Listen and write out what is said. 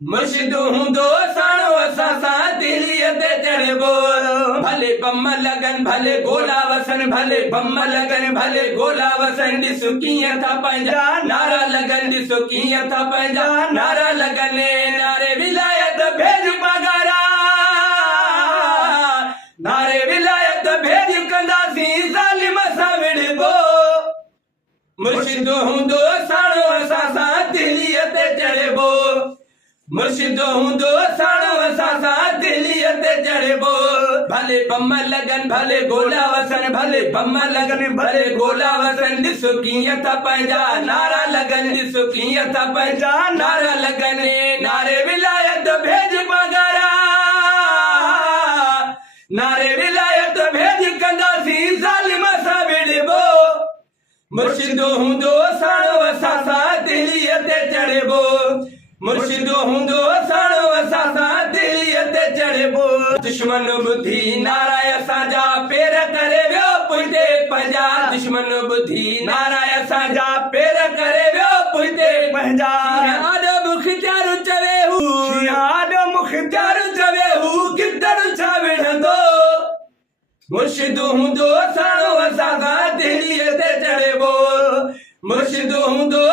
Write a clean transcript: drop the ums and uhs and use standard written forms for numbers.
मुर्शिद हूंदो साणो असां सां दिलीअ ते चढ़े बोल भले बम लगन भले गोला वसन भले बम लगन भले गोला वसन ॾिस कीअं था पंहिंजा नारा लगन ॾिस कीअं था पंहिंजा नारा लगन नारे विलायत भेज पगारा नारे विलायत भेज कंदासीं ज़ालिम सां विड़बो मुर्शिद हूंदो साणो असां सां दिलीअ ते चढ़बो मुर्शिद हूंदो साणो असां सां दिलीअ ते चढ़बो भले बम लगन भले गोला वसन भले बम लगन भले गोला वसन ॾिस कीअं था पंहिंजा नारा लगन ॾिस कीअं था पंहिंजा नारा लगन नारे विलायत भेज पगारा नारे विलायत भेज कंदासीं ज़ालिम सां विड़बो मुर्शिद हूंदो साणो असां सां दिलीअ ते चढ़बो मुर्शिद हूंदो साणो असां सां दिलीअ ते चढ़बो दुश्मन ॿुधी नारा असांजा पेर करे वियो पुॼिते पंहिंजा दुश्मन ॿुधी नारा असांजा पेर करे वियो पुॼिते पंहिंजा आॾो मुख़्तियार चवे हू आॾो मुख़्तियार चवे हू किथड़ छा विढ़ंदो मुर्शिद हूंदो साणो असां सां दिलीअ ते चढ़बो मुर्शिद हूंदो